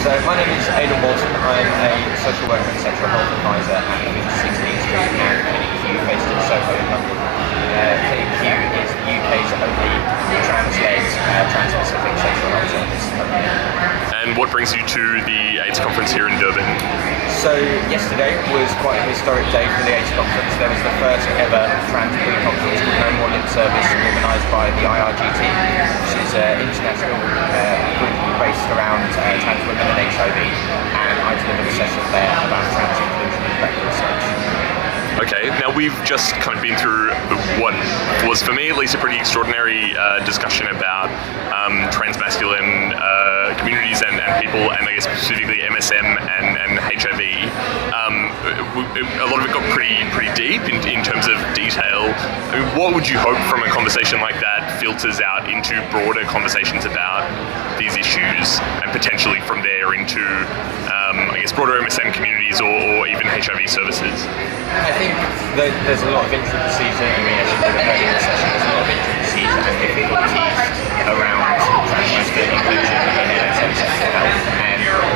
So my name is Aedan Wolton. I'm a social worker and sexual health advisor at 16th Street and cliniQ based in Soho in London. cliniQ is the UK's only trans-led, trans-specific sexual health service. And what brings you to the AIDS conference here in Durban? So yesterday was quite a historic day for the AIDS conference. There was the first ever trans pre-conference called No More Lip Service, organised by the IRGT, which is an international group based around trans women and HIV, and I delivered a session there about trans inclusion and practical research. Okay, now we've just kind of been through what was, for me at least, a pretty extraordinary discussion about transmasculine communities and people, and I guess specifically MSM and HIV. A lot of it got pretty deep in terms of detail. I mean, what would you hope from a conversation like that filters out into broader conversations about these issues, and potentially from there into I guess broader MSM communities or even HIV services? I think that there's a lot of intricacies, as you would have heard in the session, there's a lot of intricacies and difficulties around transmasculine inclusion in MSM sexual health,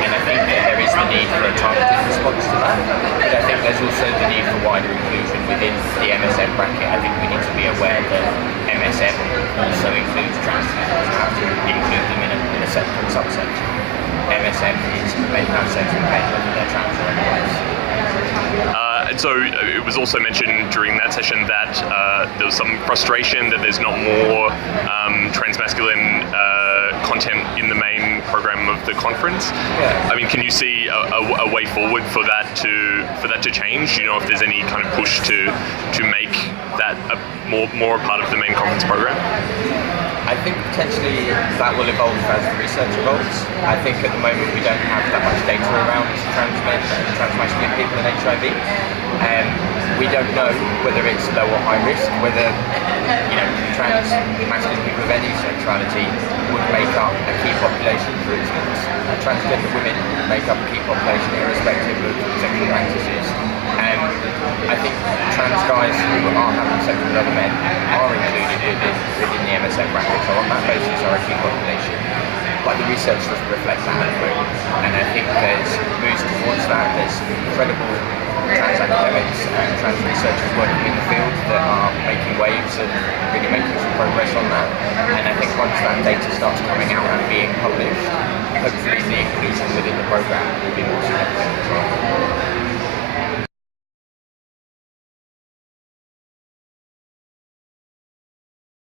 and I think that there is the need for a targeted response to that, but I think there's also the need for wider inclusion within the MSM bracket. I think we need to be aware that MSM also includes trans people, and have to include them in a separate subsection. MSM is made no sense in pain whether they're trans or otherwise. And so it was also mentioned during that session that there was some frustration that there's not more transmasculine content in the main program of the conference. Yeah. I mean, can you see a way forward for that to change? Do you know if there's any kind of push to make that more a part of the main conference program? I think potentially that will evolve as the research evolves. I think at the moment we don't have that much data around trans men and transmasculine people and HIV. We don't know whether it's low or high risk, whether trans masculine people of any sexuality would make up a key population. For instance, transgender women make up a key population irrespective of sexual practices. I think trans guys who are having sex with other men are included within the MSM bracket, so on that basis are a key population. But the research doesn't reflect that at the moment, and I think there's moves towards that. There's incredible trans academics and trans researchers working in the field that are making waves and really making some progress on that. And I think once that data starts coming out and being published, hopefully the inclusion within the program will be more significant as well.